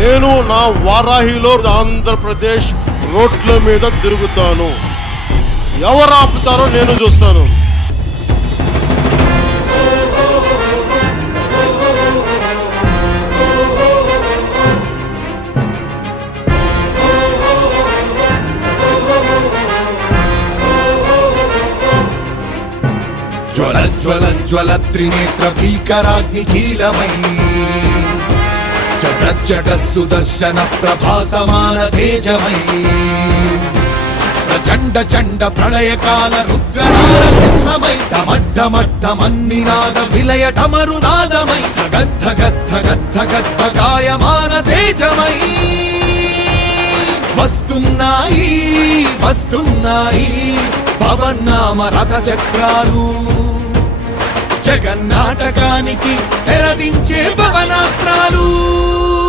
నేను నా వారాహిలో ఆంధ్రప్రదేశ్ రోడ్ల మీద తిరుగుతాను. ఎవరు ఆపుతారో నేను చూస్తాను. జ్వల జ్వల జ్వల త్రినేత్ర భీకరాగ్ని కీలమై జట జట సుదర్శన ప్రభాసమాన తేజమై ప్రచండ చండ ప్రళయకాల రుద్రనారసింహమై డమడ్డమడ్డమన్నినాద విలయ డమరునాదమై గద్ధ గద్ధ గద్ధ గద్ధ గాయమాన తేజమై వస్తున్నాయి వస్తున్నాయి పవన్నామ రథ చక్రాలు జగన్నాటకానికి తెరదించే పవనాస్త్రాలు.